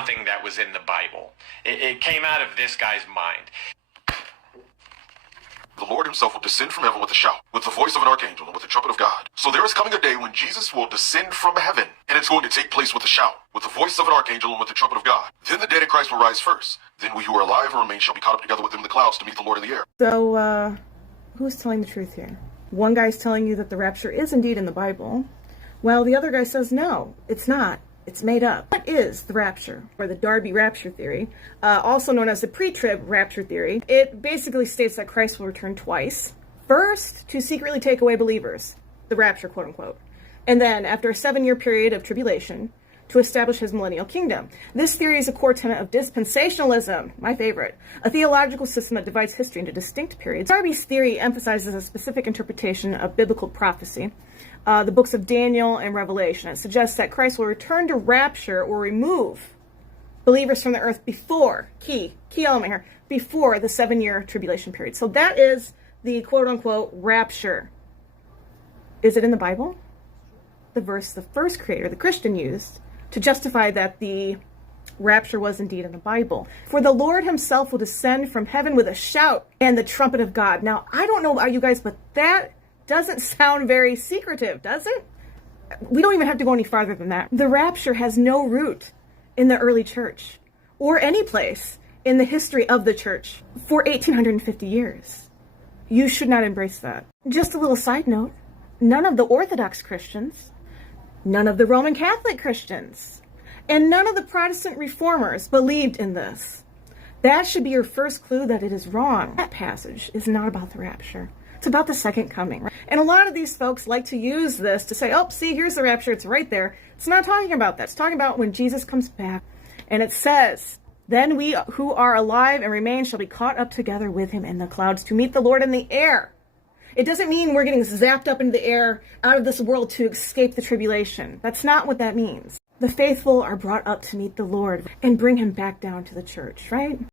something that was in the Bible. It came out of this guy's mind. The Lord himself will descend from heaven with a shout, with the voice of an archangel, and with the trumpet of God. So there is coming a day when Jesus will descend from heaven, and it's going to take place with a shout, with the voice of an archangel, and with the trumpet of God. Then the dead in Christ will rise first. Then we who are alive and remain shall be caught up together with them in the clouds to meet the Lord in the air. So, who's telling the truth here? One guy's telling you that the rapture is indeed in the Bible, while the other guy says, no, it's not. It's made up. What is the rapture, or the Darby rapture theory, also known as the pre-trib rapture theory? It basically states that Christ will return twice. First, to secretly take away believers, the rapture, quote unquote. And then, after a 7-year period of tribulation, to establish his millennial kingdom. This theory is a core tenet of dispensationalism, my favorite, a theological system that divides history into distinct periods. Darby's theory emphasizes a specific interpretation of biblical prophecy, the books of Daniel and Revelation. It suggests that Christ will return to rapture or remove believers from the earth before, key element here, before the 7-year tribulation period. So that is the quote-unquote rapture. Is it in the Bible? The verse the first creator, the Christian, used to justify that the rapture was indeed in the Bible. For the Lord himself will descend from heaven with a shout and the trumpet of God. Now, I don't know about you guys, but that doesn't sound very secretive, does it? We don't even have to go any farther than that. The rapture has no root in the early church or any place in the history of the church for 1850 years. You should not embrace that. Just a little side note, none of the Orthodox Christians, none of the Roman Catholic Christians, and none of the Protestant reformers believed in this. That should be your first clue that it is wrong. That passage is not about the rapture. It's about the second coming. Right? And a lot of these folks like to use this to say, oh, see, here's the rapture. It's right there. It's not talking about that. It's talking about when Jesus comes back. And it says, then we who are alive and remain shall be caught up together with him in the clouds to meet the Lord in the air. It doesn't mean we're getting zapped up into the air out of this world to escape the tribulation. That's not what that means. The faithful are brought up to meet the Lord and bring him back down to the church, right?